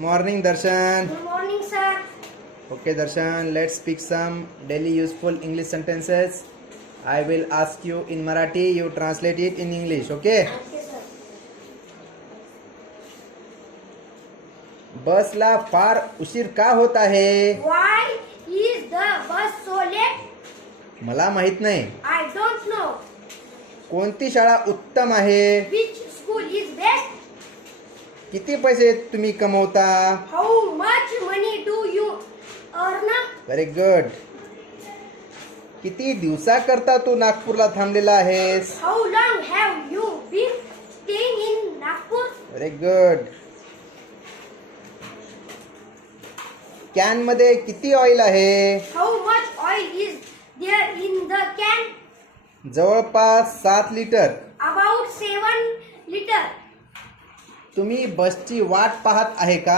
morning, Darshan. Good morning, sir. Okay, Darshan, let's speak some daily useful English sentences. I will ask you in Marathi, you translate it in English, okay? Okay, sir. बसला फार उशीर का होत आहे? Why is the bus so late? मला माहित नाही. I don't know. कोणती शाळा उत्तम आहे? Which school is best? किती पैसे तुम्ही कमवता? How much money do you earn? Very good. किती दिवसाकरता तू नागपूरला थांबलेला आहेस? How long have you been staying in Nagpur? Very good. Can मध्ये किती ऑइल आहे? How much oil is there in the can? जवळपास 7 लिटर. About 7 liter. तुम्ही बसची वाट पाहत आहे का?